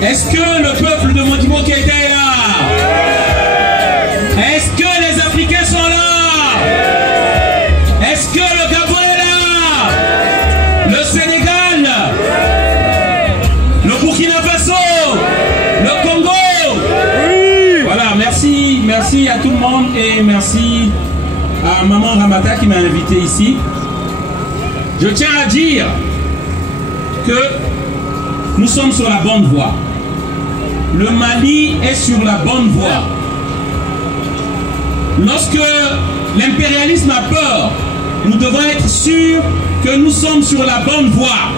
Est-ce que le peuple de Modibo Keïta est là? Est-ce que les Africains sont là? Est-ce que le Gabon est là? Le Sénégal? Le Burkina Faso? Le Congo? Voilà, merci à tout le monde et merci à Maman Ramata qui m'a invité ici. Je tiens à dire que nous sommes sur la bonne voie. Le Mali est sur la bonne voie. Lorsque l'impérialisme a peur, nous devons être sûrs que nous sommes sur la bonne voie.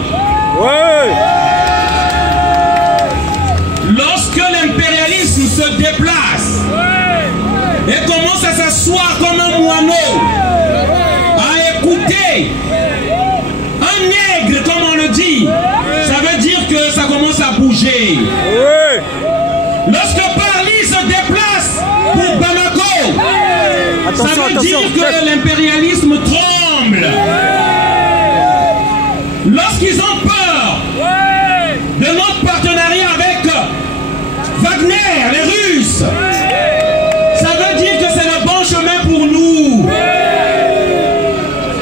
Ouais. Lorsque l'impérialisme se déplace et commence à s'asseoir comme un moineau, à écouter un nègre, comme on le dit, ça veut dire que ça commence à bouger. Lorsque Paris se déplace pour Bamako, ça veut dire que l'impérialisme tremble. Lorsqu'ils ont peur de notre partenariat avec Wagner, les Russes, ça veut dire que c'est le bon chemin pour nous.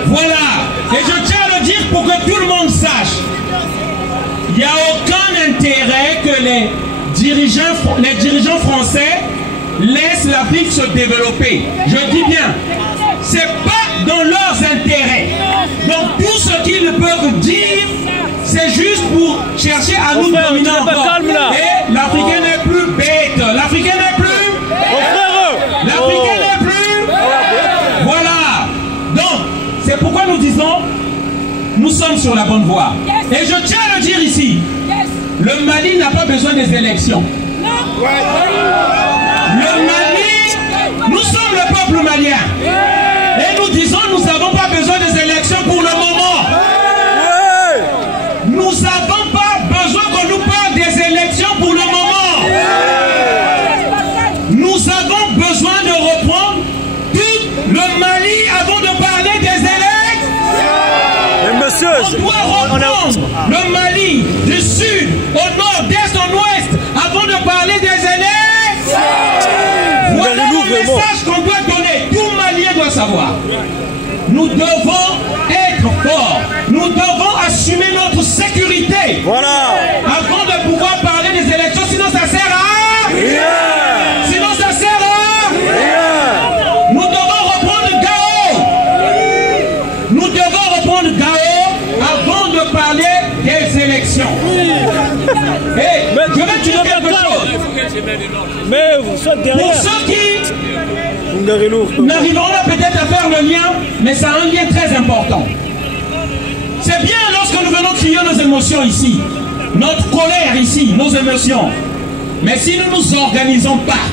Voilà. Et je tiens à le dire pour que tout le monde sache. Il n'y a aucun intérêt que les dirigeants français laissent l'Afrique se développer. Je dis bien, c'est pas dans leurs intérêts. Donc tout ce qu'ils peuvent dire, c'est juste pour chercher à nous dominer encore. Et l'Africain n'est plus bête. L'Africain n'est plus. L'Africain n'est plus. Voilà. Donc, c'est pourquoi nous disons, nous sommes sur la bonne voie. Et je tiens à le dire ici, le Mali n'a pas besoin des élections. Le Mali, nous sommes le peuple malien. Et nous disons, nous n'avons pas besoin des élections pour le moment. Nous n'avons pas besoin qu'on nous parle des élections pour le moment. Nous avons besoin de reprendre tout le Mali avant de parler des élections. On doit reprendre le Mali du sud au nord, d'est en ouest avant de parler des élections. Voilà le message qu'on doit donner. Tout Malien doit savoir. Nous devons être forts. Nous devons assumer notre sécurité. Voilà. Avant de pouvoir parler des élections, sinon ça sert à rien. Sinon ça sert à rien. Nous devons reprendre Gao. Nous devons reprendre Gao avant de parler des élections. Hey, je vais te dire quelque chose. Mais vous êtes derrière. Pour ceux qui n'arriveront pas peut-être à faire le lien, mais ça a un lien très important. C'est bien lorsque nous venons crier nos émotions ici, notre colère ici, nos émotions. Mais si nous ne nous organisons pas,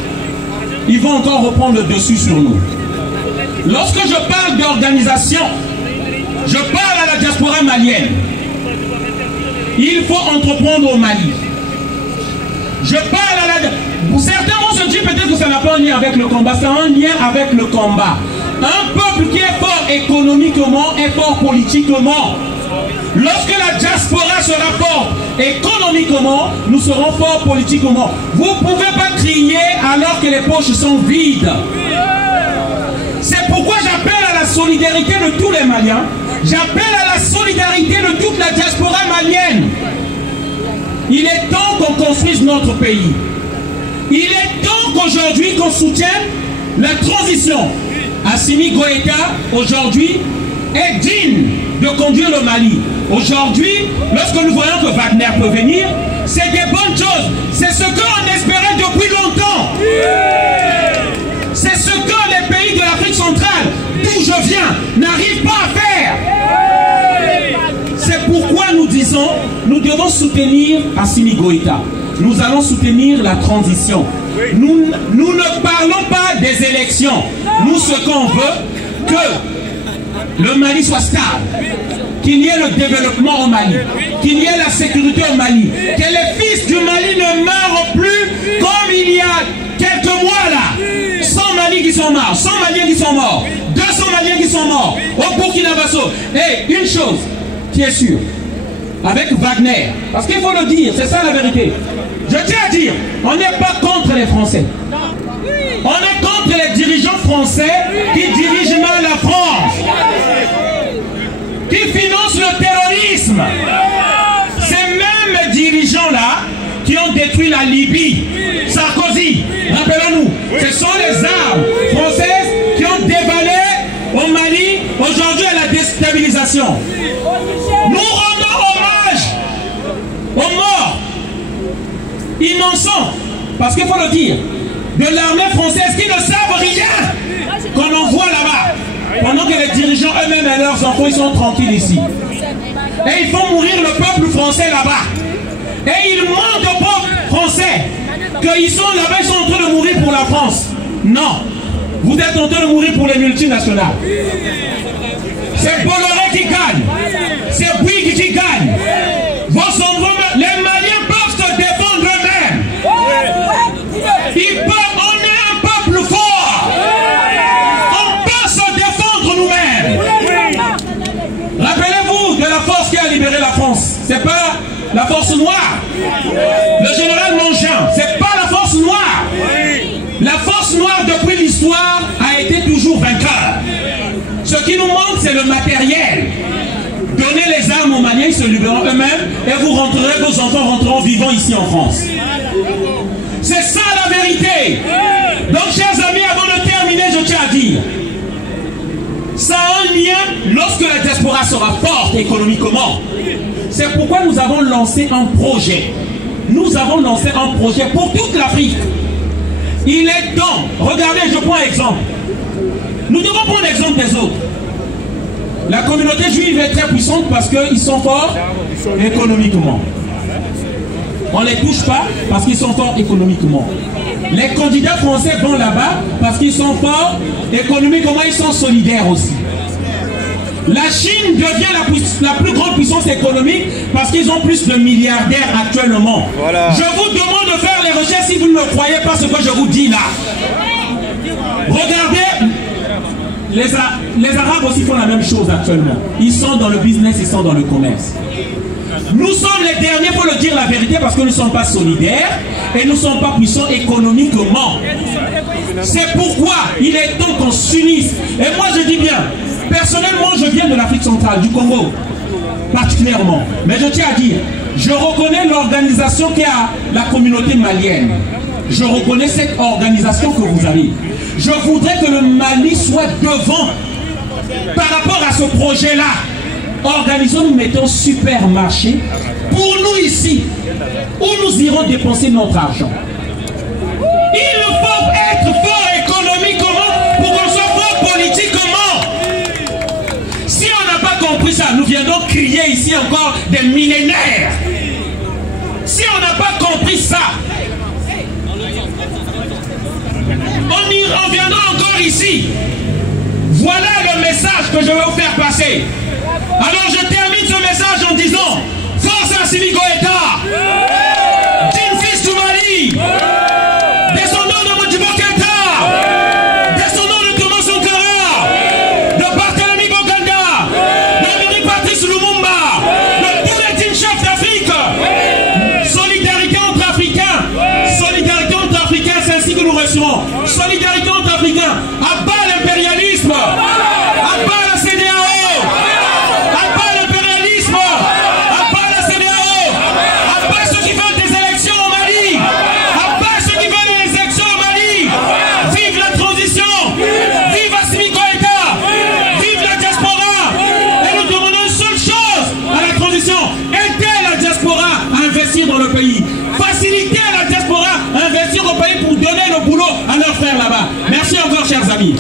ils vont encore reprendre le dessus sur nous. Lorsque je parle d'organisation, je parle à la diaspora malienne. Il faut entreprendre au Mali. Je parle à la... Certains vont se dire peut-être que ça n'a pas un lien avec le combat, ça a un lien avec le combat. Un peuple qui est fort économiquement est fort politiquement. Lorsque la diaspora sera forte économiquement, nous serons forts politiquement. Vous ne pouvez pas crier alors que les poches sont vides. C'est pourquoi j'appelle à la solidarité de tous les Maliens. J'appelle à la solidarité de toute la diaspora malienne. Il est temps qu'on construise notre pays. Il est temps qu'aujourd'hui qu'on soutienne la transition. Assimi Goïta, aujourd'hui, est digne de conduire le Mali. Aujourd'hui, lorsque nous voyons que Wagner peut venir, c'est des bonnes choses. C'est ce qu'on espérait depuis longtemps. C'est ce que les pays de l'Afrique centrale, d'où je viens, n'arrivent pas à faire. C'est pourquoi nous disons, nous devons soutenir Assimi Goïta. Nous allons soutenir la transition. Nous ne parlons pas des élections. Nous, ce qu'on veut, que le Mali soit stable, qu'il y ait le développement au Mali, qu'il y ait la sécurité au Mali, que les fils du Mali ne meurent plus comme il y a quelques mois là. 100 Maliens qui sont morts, 100 Maliens qui sont morts, 200 Maliens qui sont morts au Burkina Faso. Et une chose qui est sûre, avec Wagner. Parce qu'il faut le dire, c'est ça la vérité. Je tiens à dire, on n'est pas contre les Français. On est contre les dirigeants français qui dirigent mal la France, qui financent le terrorisme. Ces mêmes dirigeants-là qui ont détruit la Libye, Sarkozy, rappelons-nous, ce sont les armes françaises qui ont dévalé au Mali, aujourd'hui à la déstabilisation. Nous rendons hommage aux morts innocents, parce qu'il faut le dire, de l'armée française qui ne savent rien qu'on envoie là-bas, pendant que les dirigeants eux-mêmes et leurs enfants ils sont tranquilles ici. Et ils font mourir le peuple français là-bas. Et ils mentent au peuple français qu'ils sont là-bas, ils sont en train de mourir pour la France. Non, vous êtes en train de mourir pour les multinationales. C'est Bolloré qui gagne, c'est Bouygues qui gagne. Vos enfants, les Maliens peuvent se défendre eux-mêmes. Ils peuvent, on est un peuple fort. On peut se défendre nous-mêmes. Rappelez-vous de la force qui a libéré la France. C'est pas la force noire. Le général Mangin, c'est pas la force noire. La force noire depuis l'histoire a été toujours vainqueur. Ce qui nous manque, c'est le matériel. Donnez les armes aux Maliens, ils se libéreront eux-mêmes et vous rentrerez, vos enfants rentreront vivants ici en France. C'est ça la vérité. Donc, chers amis, avant de terminer, je tiens à dire, ça a un lien lorsque la diaspora sera forte économiquement. C'est pourquoi nous avons lancé un projet. Nous avons lancé un projet pour toute l'Afrique. Il est temps. Regardez, je prends un exemple. Nous devons prendre l'exemple des autres. La communauté juive est très puissante parce qu'ils sont forts économiquement. On ne les touche pas parce qu'ils sont forts économiquement. Les candidats français vont là-bas parce qu'ils sont forts économiquement, ils sont solidaires aussi. La Chine devient la plus grande puissance économique parce qu'ils ont plus de milliardaires actuellement. Voilà. Je vous demande de faire les recherches si vous ne me croyez pas ce que je vous dis là. Regardez, les Arabes aussi font la même chose actuellement. Ils sont dans le business, ils sont dans le commerce. Nous sommes les derniers, il faut le dire la vérité, parce que nous ne sommes pas solidaires et nous ne sommes pas puissants économiquement. C'est pourquoi il est temps qu'on s'unisse. Et moi je dis bien, personnellement je viens de l'Afrique centrale, du Congo particulièrement. Mais je tiens à dire, je reconnais l'organisation qui a la communauté malienne. Je reconnais cette organisation que vous avez. Je voudrais que le Mali soit devant par rapport à ce projet-là. Organisons, nous mettons supermarché pour nous ici, où nous irons dépenser notre argent. Il faut être fort économiquement pour qu'on soit fort politiquement. Si on n'a pas compris ça, nous viendrons crier ici encore des millénaires. Si on n'a pas compris ça, on y reviendra encore ici. Voilà le message que je vais vous faire passer. Alors je termine ce message en disant: force à Assimi Goïta, digne fils du Mali, descendant de Modibo Keïta, descendant de Thomas Sankara, de Barthélemy Bokanda, de Patrice Lumumba, le dernier digne chef d'Afrique. Solidarité entre Africains, c'est ainsi que nous resterons. Solidarité entre Africains, à bas l'impérialisme, à bas la CEDEAO. Dans le pays, faciliter à la diaspora à investir au pays pour donner le boulot à leurs frères là-bas. Merci encore, chers amis.